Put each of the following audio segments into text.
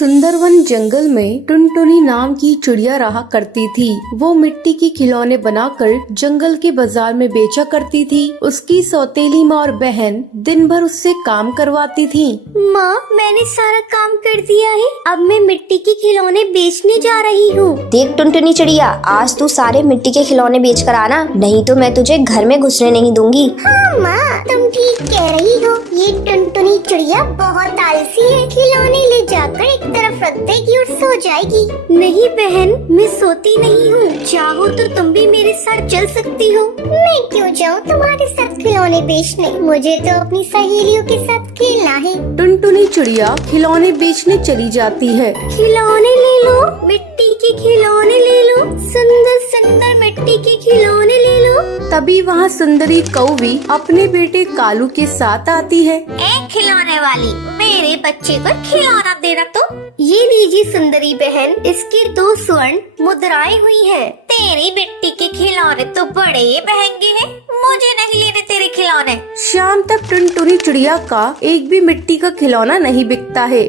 सुंदरवन जंगल में टुनटुनी नाम की चिड़िया रहा करती थी। वो मिट्टी के खिलौने बनाकर जंगल के बाजार में बेचा करती थी। उसकी सौतेली माँ और बहन दिन भर उससे काम करवाती थी। माँ, मैंने सारा काम कर दिया है, अब मैं मिट्टी के खिलौने बेचने जा रही हूँ। देख टुनटुनी चिड़िया, आज तू सारे मिट्टी के खिलौने बेच कर आना, नहीं तो मैं तुझे घर में घुसने नहीं दूंगी। हाँ माँ, तुम ठीक कह रही हो। ये टुनटुनी चिड़िया बहुत आलसी है, खिलौने ले जाकर एक तरफ रख देगी और सो जाएगी। नहीं बहन, मैं सोती नहीं हूँ, चाहो तो तुम भी मेरे साथ चल सकती हो। मैं क्यों जाऊँ तुम्हारे साथ खिलौने बेचने, मुझे तो अपनी सहेलियों के साथ खेलना है। टुनटुनी चिड़िया खिलौने बेचने चली जाती है। खिलौने ले लो, मिट्टी के खिलौने ले लो, सुंदर सुंदर मिट्टी के खिलौने ले लो। तभी वहाँ सुंदरी कौवी अपने बेटे कालू के साथ आती है। ए खिलौने वाली, मेरे बच्चे को खिलौना देना तो। ये लीजिए सुंदरी बहन, इसकी 2 स्वर्ण मुद्राएं हुई हैं। तेरी मिट्टी के खिलौने तो बड़े महंगे हैं, मुझे नहीं लेने तेरे खिलौने। शाम तक टुनटुनी चिड़िया का एक भी मिट्टी का खिलौना नहीं बिकता है।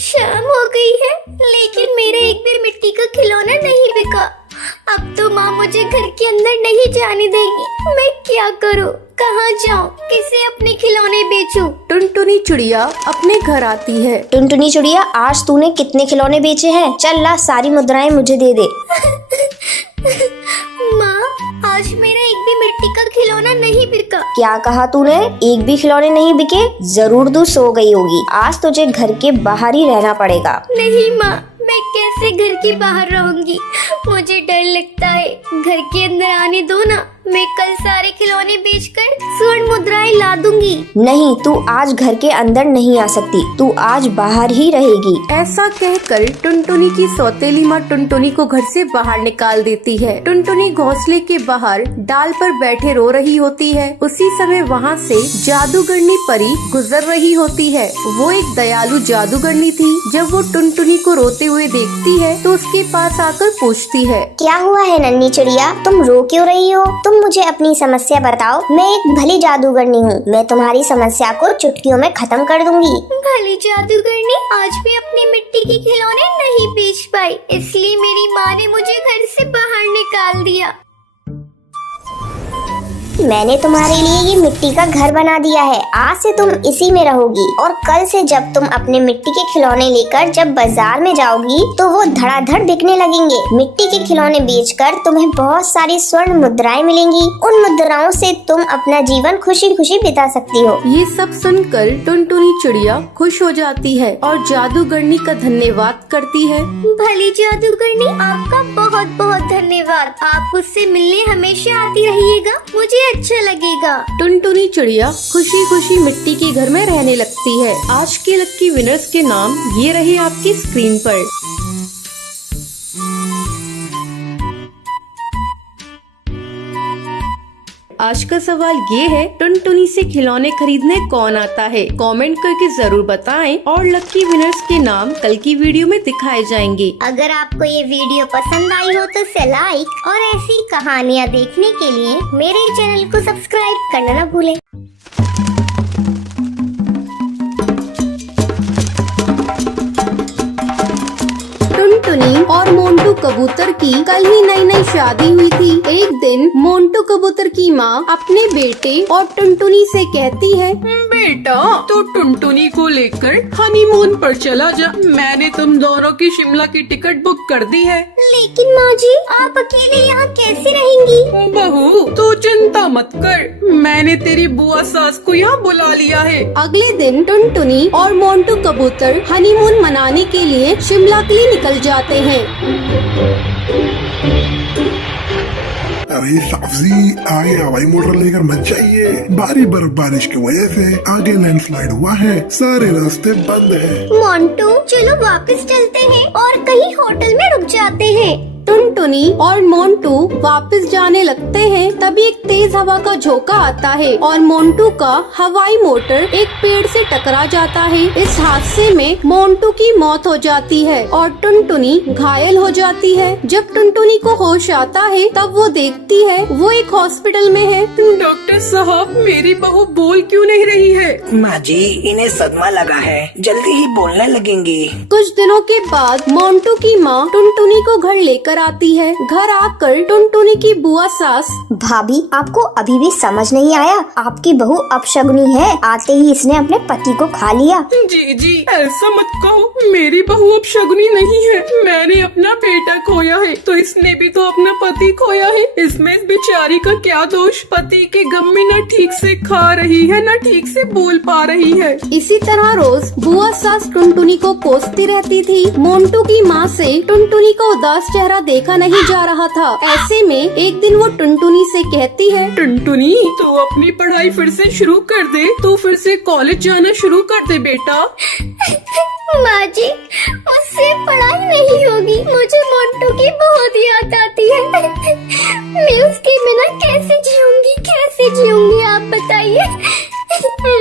शाम हो गई है, लेकिन मेरा एक भी मिट्टी का खिलौना नहीं बिका। अब तो माँ मुझे घर के अंदर नहीं जाने देगी। मैं क्या करूँ, कहाँ जाऊँ, किसे अपने खिलौने बेचूं? टुनटुनी चिड़िया अपने घर आती है। टुनटुनी चिड़िया, आज तूने कितने खिलौने बेचे हैं? चल ला, सारी मुद्राएं मुझे दे दे। माँ, आज मेरा एक भी मिट्टी का खिलौना नहीं बिका। क्या कहा तूने? एक भी खिलौने नहीं बिके? जरूर तू सो गई होगी, आज तुझे घर के बाहर ही रहना पड़ेगा। नहीं माँ, मैं कैसे घर के बाहर रहूंगी, मुझे डर लगता है। घर के अंदर आने दो ना, मैं कल सारे खिलौने बेचकर स्वर्ण मुद्राएं ला दूंगी। नहीं, तू आज घर के अंदर नहीं आ सकती, तू आज बाहर ही रहेगी। ऐसा कहकर टुनटुनी की सौतेली माँ टुनटुनी को घर से बाहर निकाल देती है। टुनटुनी घोंसले के बाहर डाल पर बैठे रो रही होती है। उसी समय वहाँ से जादूगरनी परी गुजर रही होती है। वो एक दयालु जादूगरनी थी। जब वो टुनटुनी को रोते हुए देखती है तो उसके पास आकर पूछती है, क्या हुआ है नन्ही चिड़िया, तुम रो क्यों रही हो? तुम मुझे अपनी समस्या बताओ। मैं एक भली जादूगरनी हूँ, मैं तुम्हारी समस्या को चुटकियों में खत्म कर दूंगी। भली जादूगरनी, आज भी अपनी मिट्टी के खिलौने नहीं बेच पाई, इसलिए मेरी माँ ने मुझे घर से बाहर निकाल दिया। मैंने तुम्हारे लिए ये मिट्टी का घर बना दिया है, आज से तुम इसी में रहोगी। और कल से जब तुम अपने मिट्टी के खिलौने लेकर जब बाजार में जाओगी तो वो धड़ाधड़ बिकने लगेंगे। मिट्टी के खिलौने बेचकर तुम्हें बहुत सारी स्वर्ण मुद्राएं मिलेंगी। उन मुद्राओं से तुम अपना जीवन खुशी खुशी बिता सकती हो। ये सब सुनकर टुनटुनी चिड़िया खुश हो जाती है और जादूगरनी का धन्यवाद करती है। भली जादूगरनी, आपका बहुत बहुत धन्यवाद। आप मुझसे मिलने हमेशा आती रहिएगा, मुझे अच्छा लगेगा। टुनटुनी चिड़िया खुशी खुशी मिट्टी के घर में रहने लगती है। आज के लकी विनर्स के नाम ये रहे आपकी स्क्रीन पर। आज का सवाल ये है, टुनटुनी से खिलौने खरीदने कौन आता है? कमेंट करके जरूर बताएं और लकी विनर्स के नाम कल की वीडियो में दिखाए जाएंगे। अगर आपको ये वीडियो पसंद आई हो तो इसे लाइक और ऐसी कहानियाँ देखने के लिए मेरे चैनल को सब्सक्राइब करना न भूलें। टुनटुनी और मोंटू कबूतर की कल ही नई शादी हुई थी। एक दिन मोंटू कबूतर की माँ अपने बेटे और टुनटुनी से कहती है, बेटा, तो टुनटुनी को लेकर हनीमून पर चला जा। मैंने तुम दोनों की शिमला की टिकट बुक कर दी है। लेकिन माँ जी, आप अकेले यहाँ कैसे रहेंगी? बहू, तू चिंता मत कर, मैंने तेरी बुआ सास को यहाँ बुला लिया है। अगले दिन टुनटुनी और मोंटू कबूतर हनीमून मनाने के लिए शिमला के लिए निकल जाते हैं। अरे साफजी, आगे हवाई मोटर लेकर मत जाइए। भारी बर्फबारिश की वजह से आगे लैंडस्लाइड हुआ है, सारे रास्ते बंद हैं। मोंटू, चलो वापस चलते हैं और कहीं होटल में रुक जाते हैं। टुनटुनी और मोंटू वापस जाने लगते हैं, तभी एक तेज हवा का झोंका आता है और मोंटू का हवाई मोटर एक पेड़ से टकरा जाता है। इस हादसे में मोंटू की मौत हो जाती है और टुनटुनी घायल हो जाती है। जब टुनटुनी को होश आता है तब वो देखती है वो एक हॉस्पिटल में है। डॉक्टर साहब, मेरी बहू बोल क्यों नहीं रही है? माँ जी, इन्हें सदमा लगा है, जल्दी ही बोलने लगेंगी। कुछ दिनों के बाद मोंटू की माँ टुनटुनी को घर लेकर आती है। घर आकर टुनटुनी की बुआ सास, भाभी आपको अभी भी समझ नहीं आया? आपकी बहू अपशगुनी है, आते ही इसने अपने पति को खा लिया। जी ऐसा मत कहो, मेरी बहू अब शगुनी नहीं है। मैंने अपना बेटा खोया है तो इसने भी तो अपना पति खोया है। इसमें इस बेचारी का क्या दोष? पति के गम में न ठीक से खा रही है न ठीक से बोल पा रही है। इसी तरह रोज बुआ सास टुनटुनी को कोसती रहती थी। मोंटू की माँ से टुनटुनी का उदास चेहरा देखा नहीं जा रहा था। ऐसे में एक दिन वो टुनटुनी से कहती है, टुनटुनी, तू अपनी पढ़ाई फिर से शुरू कर दे, तू फिर से कॉलेज जाना शुरू कर दे बेटा। माँ जी, मुझसे पढ़ाई नहीं होगी, मुझे मोंटू की बहुत याद आती है। मैं उसके बिना कैसे जीऊंगी आप बताइए।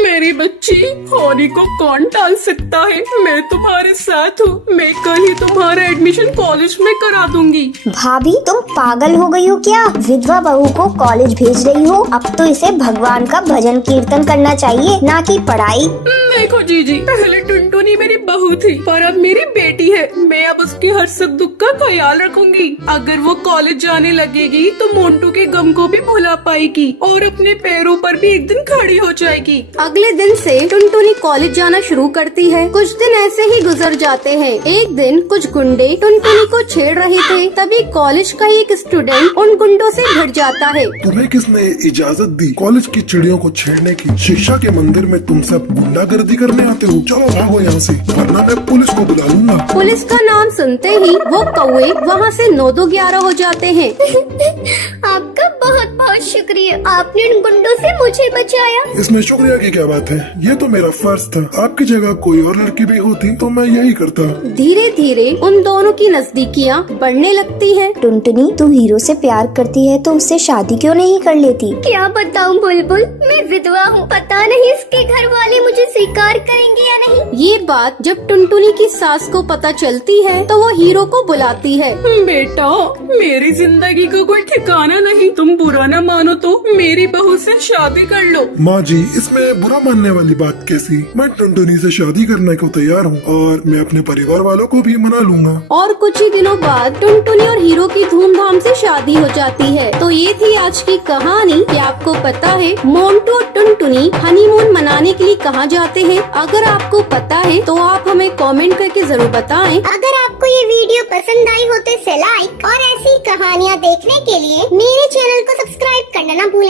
मेरी बच्ची, होनी को कौन टाल सकता है? मैं तुम्हारे साथ हूँ। मैं कल ही तुम्हारा एडमिशन कॉलेज में करा दूंगी। भाभी तुम पागल हो गई हो क्या? विधवा बहू को कॉलेज भेज रही हो? अब तो इसे भगवान का भजन कीर्तन करना चाहिए, ना कि पढ़ाई। देखो जीजी, पहले टुनटुनी मेरी बहू थी पर अब मेरी बेटी है। मैं अब उसके हर सुख दुख का ख्याल रखूंगी। अगर वो कॉलेज जाने लगेगी तो मोंटू के गम को भी भुला पाएगी और अपने पैरों पर भी एक दिन खड़ी हो जाएगी। अगले दिन से टुनटुनी कॉलेज जाना शुरू करती है। कुछ दिन ऐसे ही गुजर जाते हैं। एक दिन कुछ गुंडे टुनटुनी को छेड़ रहे थे, तभी कॉलेज का एक स्टूडेंट उन गुंडों से भिड़ जाता है। तुम्हें किसने इजाजत दी कॉलेज की चिड़ियों को छेड़ने की? शिक्षा के मंदिर में तुम सब गुंडागर्दी करने आते हो? चलो भागो यहाँ से, वरना मैं पुलिस को बुला लूंगा। पुलिस का नाम सुनते ही वो कौवे वहाँ से 9-2-11 हो जाते हैं। आपका बहुत बहुत शुक्रिया, आपने उन गुंडों से मुझे बचाया। इसमें शुक्रिया की क्या बात है? ये तो मेरा फर्ज था। आपकी जगह कोई और लड़की भी होती तो मैं यही करता। धीरे धीरे उन दोनों की नजदीकियाँ बढ़ने लगती हैं। टुनटुनी, तू हीरो से प्यार करती है तो उससे शादी क्यों नहीं कर लेती? क्या बताऊं बुलबुल, मैं विधवा हूँ, पता नहीं इसके घर वाले मुझे स्वीकार करेंगे या नहीं। ये बात जब टुनटुनी की सास को पता चलती है तो वो हीरो को बुलाती है। बेटा, मेरी जिंदगी का कोई ठिकाना नहीं। तुम बुरा न मानो तो मेरी बहू से शादी कर लो। माँ जी, इसमें बुरा मानने वाली बात कैसी? मैं टुनटुनी से शादी करने को तैयार हूँ और मैं अपने परिवार वालों को भी मना लूंगा। और कुछ ही दिनों बाद टुनटुनी और हीरो की धूमधाम से शादी हो जाती है। तो ये थी आज की कहानी। क्या आपको पता है मोंटू और टुनटुनी हनीमून मनाने के लिए कहाँ जाते हैं? अगर आपको पता है तो आप हमें कमेंट करके जरूर बताएं। अगर आपको ये वीडियो पसंद आई हो तो इसे लाइक और ऐसी कहानियाँ देखने के लिए मेरे चैनल को सब्सक्राइब करना ना भूलें।